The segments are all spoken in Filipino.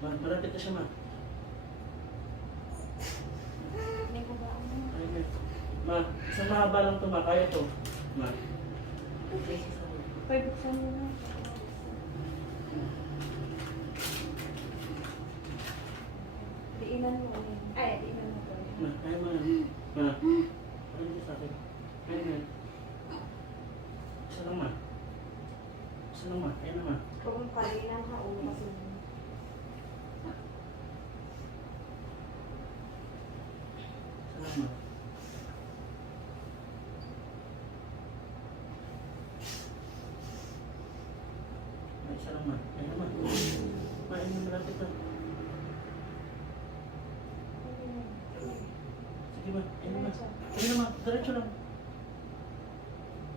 Malapit na siya, ma. May babaan mo. Ayun. Ma, isang mahaba lang ito, ma. Kaya ito. Ma. Pwede buksan mo na. Diinan mo ulit. Ay, diinan mo ulit. Ma, kaya mo yan. Ma. Ano dito sa akin? Kaya mo yan. Isa lang, ma. Isa lang, ma. Kaya na, ma. Huwag mong kalinan ha, ulo kasi. Isa lang, ma. Ay, isa lang, ma. Kaya na, ma. Ma, ayun na, malapit na. Sige, ma. Ayun na, ma. Ayun na, ma. Diretso lang.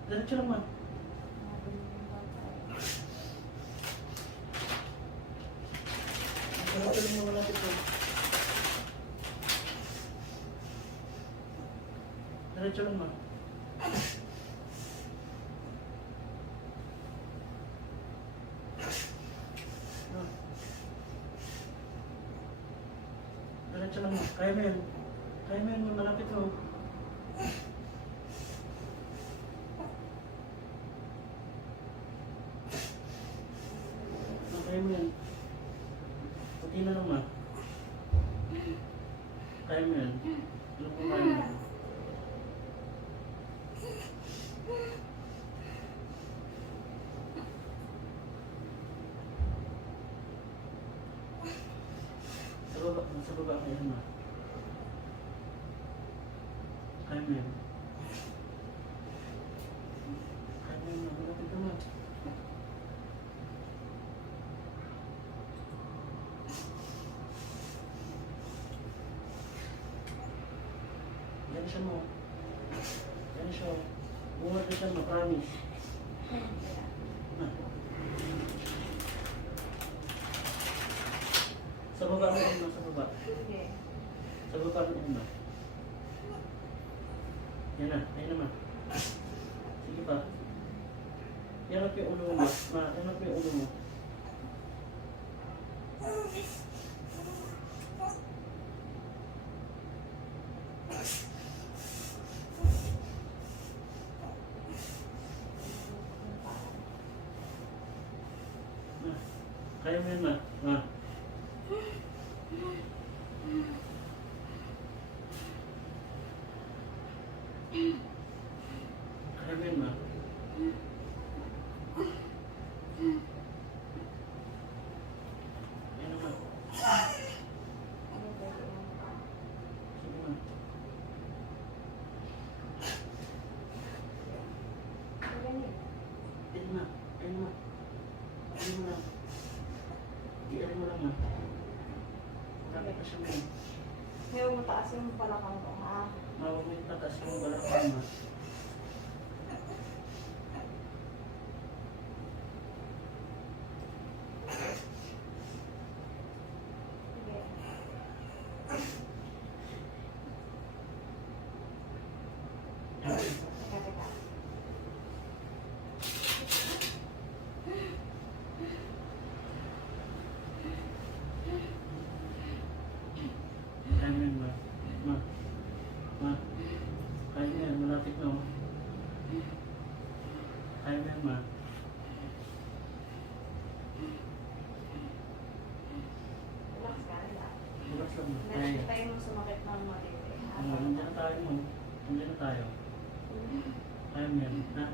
Diretso lang, ma. Diretso lang, ma. Malapit na. Diretso lang, ma. Diretso lang, ma. Kaya mo yan. Kaya mo yan, ma. Malapit na. Kaya mo yan. Puti na lang, ma. Kaya mo yan. Alam ko kaya mo yan. Sa baba ka yan, ma. Kaya mo yan. Kaya mo yan, ma. Malapit na, ma. Yan siya, mo. Yan siya. Buhat na siya, ma. Promise. Sa baba mo yan, ma. Sa baba. Sige. Sa baba mo yan, ma. Yan na. Ayun na, ma. Sige pa. Yanap yung ulo mo, ma. Ma, yanap yung ulo mo. Ma, kaya mo yan, ma. Ma. Kaya mo yan, ma. Ayun na, ma. Sige, ma. Ayun, ma. Ayun, ma. Ayun mo lang. Iyan mo lang, ma. Malapit na siya, ma. Ngayon mataas yung palakang ko, ha? Mawag mo yung tatas yung balakang, ma. Sige. Teka, teka. Kaya mo yan, ma. Ma. Ma. Kaya mo yan, malapit na, oh. Kaya mo yan, ma. Relax ka, relax. Relax lang, ma. Kaya yan. Tayo mong sumakit ng matindi, ha? Nandiyan na tayo, ma. Nandiyan na tayo. Kaya mo yan, ha?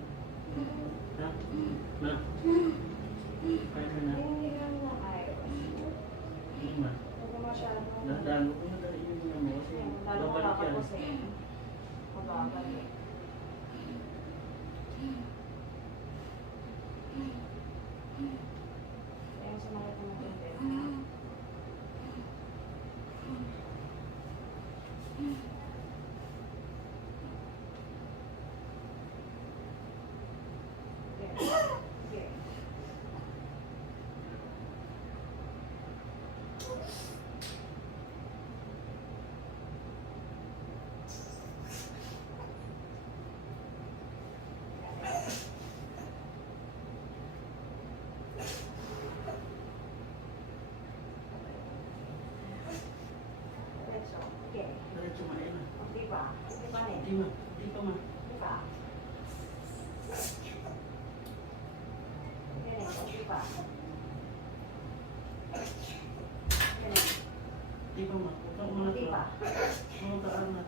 Ha? Ma. Kaya mo yan, ha? Hindi lang na kayo. Hindi, ma. Huwag ka masyadong... Dahan-dahan mo kung nadaliin mo na mo kasi Lalo babalik yan. makakapusin. Mababalik. Kaya yung sumakit ng matindi. Sige. Sige. Di ma. Di pa ma. Di pa. Ganito, di pa. Ganito, Di pa ma. Huwag kang umangat di pa. pa. Mga taan na.